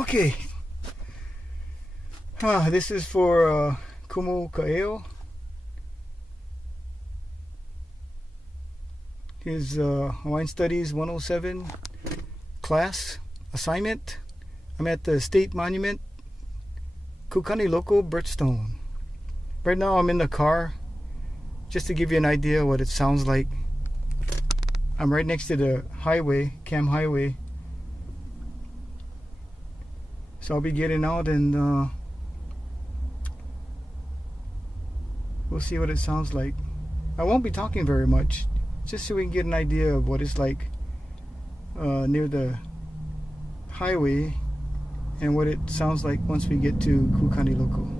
Okay. This is for Kumu Kaeo. His Hawaiian Studies 107 class assignment. I'm at the State Monument, Kukani Loko, Birchstone. Right now I'm in the car, just to give you an idea what it sounds like. I'm right next to the highway, Cam Highway. So I'll be getting out and we'll see what it sounds like. I won't be talking very much, just so we can get an idea of what it's like near the highway and what it sounds like once we get to Kukani Loko.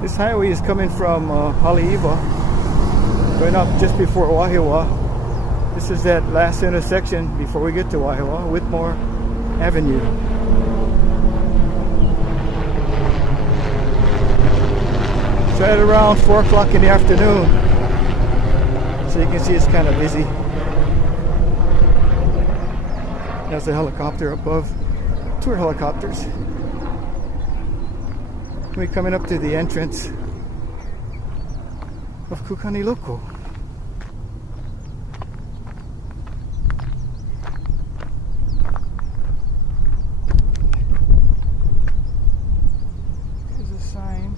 This highway is coming from Haleiwa, going up just before Wahiawa. This is that last intersection before we get to Wahiawa, Whitmore Avenue. So at around 4 o'clock in the afternoon, so you can see it's kind of busy. There's a helicopter above, 2 helicopters. We're coming up to the entrance of Kukani Loko. There's a sign.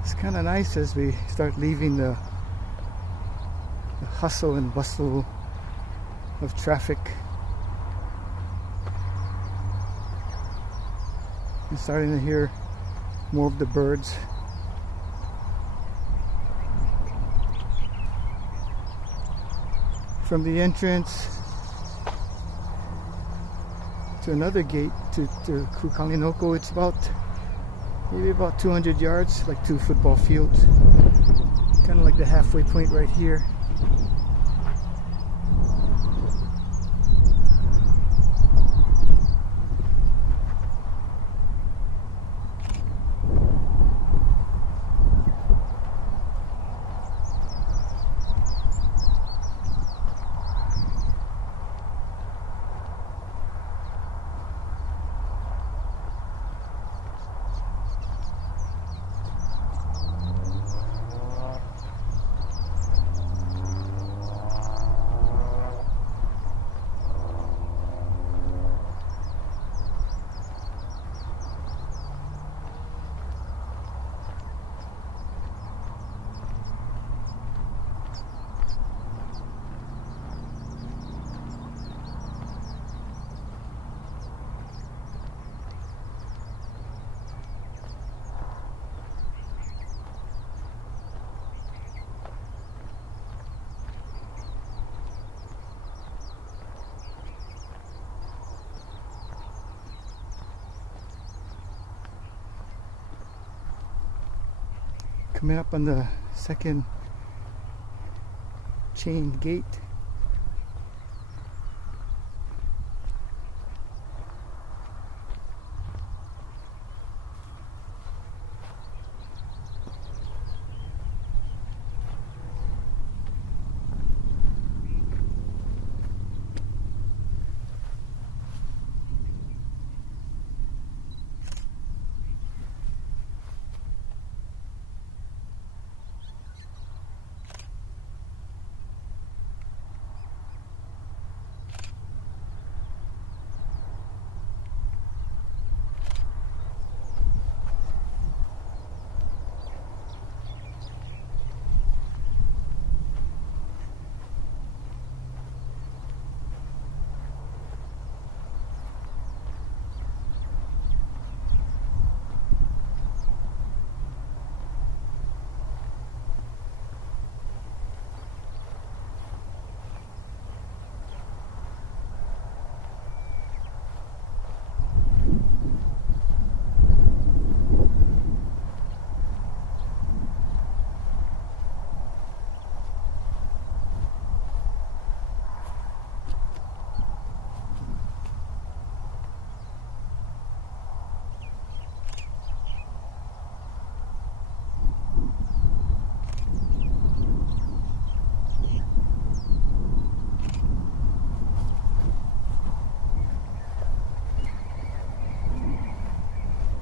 It's kind of nice as we start leaving the hustle and bustle of traffic. I'm starting to hear more of the birds. From the entrance to another gate to Kukani Loko, it's maybe about 200 yards, like 2 football fields. Kind of like the halfway point right here. Coming up on the second chain gate.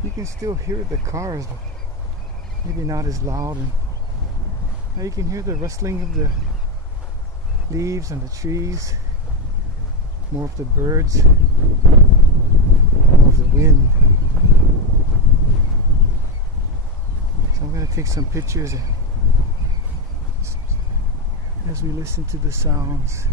You can still hear the cars, but maybe not as loud. And now you can hear the rustling of the leaves on the trees, more of the birds, more of the wind. So I'm going to take some pictures as we listen to the sounds.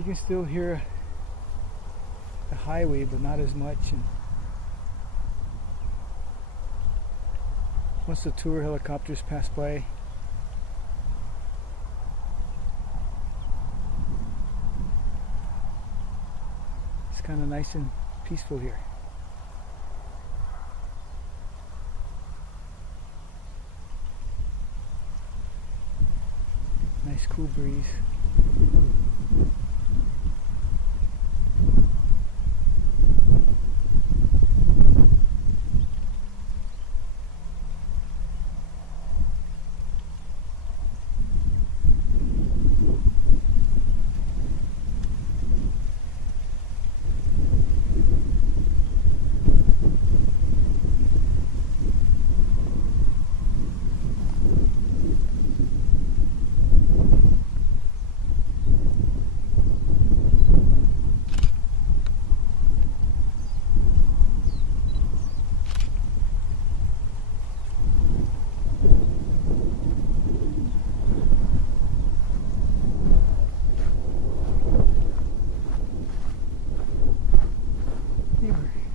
You can still hear the highway, but not as much. And once the tour helicopters pass by, it's kind of nice and peaceful here. Nice cool breeze.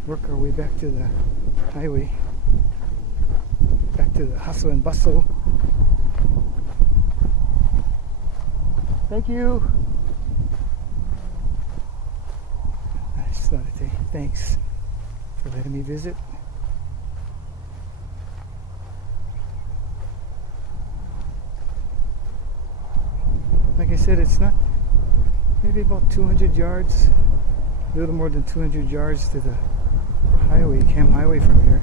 Work our way back to the highway, back to the hustle and bustle. Thank you. I just thought I'd say thanks for letting me visit. Like I said, it's not, maybe about 200 yards, a little more than 200 yards to the highway, Camp Highway from here.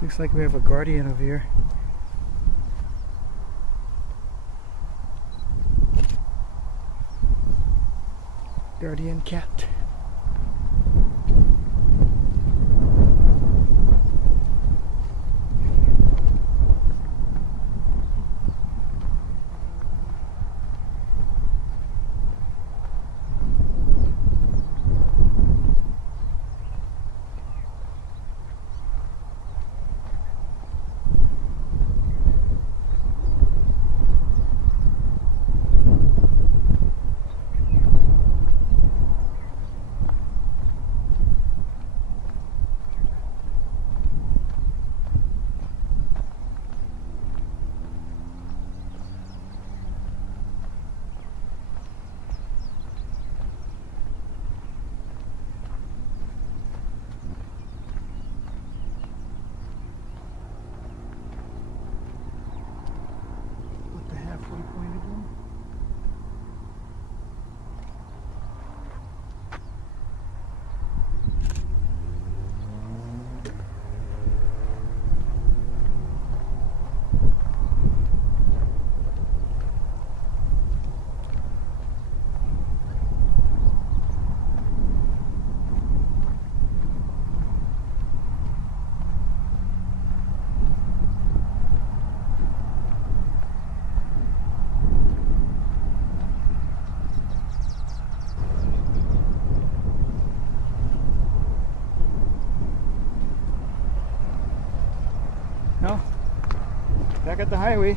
Looks like we have a guardian over here. Guardian cat. No, back at the highway.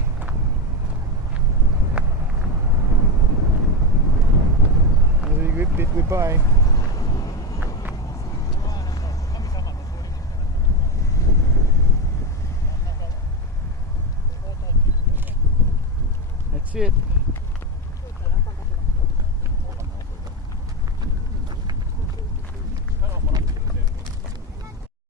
Goodbye. That's it.